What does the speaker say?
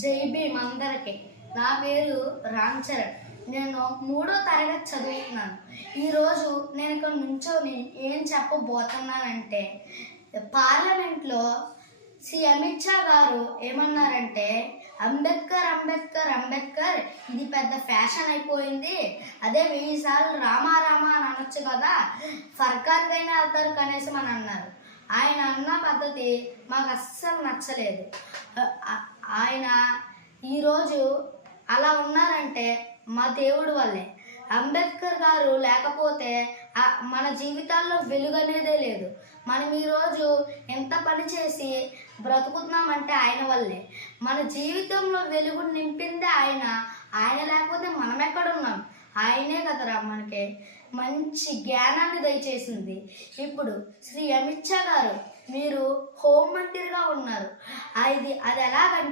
జై భీమ్ అందరికి. నా పేరు రామ్ చరణ్. నేను 3వ తరగతి చదువుతున్నాను. ఈరోజు నేను ఇక్కడ నుంచొని ఏం చెప్పబోతున్నానంటే, పార్లమెంట్లో శ్రీ అమిత్ షా గారు ఏమన్నారంటే, అంబేద్కర్ అంబేద్కర్ అంబేద్కర్ ఇది పెద్ద ఫ్యాషన్ అయిపోయింది, అదే 1000 సార్లు రామా రామా అని అనొచ్చు కదా, ఫర్కార్కైనా వెళ్తారు కనీసం అని అన్నారు. ఆయన అన్న పద్ధతి మాకు అస్సలు నచ్చలేదు. ఆయన ఈరోజు అలా ఉన్నారంటే మా దేవుడి వల్లే. అంబేద్కర్ గారు లేకపోతే మన జీవితాల్లో వెలుగు అనేదే లేదు. మనం ఈరోజు ఎంత పని చేసి బ్రతుకుతున్నామంటే ఆయన వల్లే. మన జీవితంలో వెలుగు నింపిందే ఆయన. ఆయన లేకపోతే మనం ఎక్కడున్నాం? ఆయనే కదరా మనకి మంచి జ్ఞానాన్ని దయచేసింది. ఇప్పుడు శ్రీ అమిత్ షా గారు మీరు హోంమంత్రిగా ఉన్నారు. అది ఎలాగంటే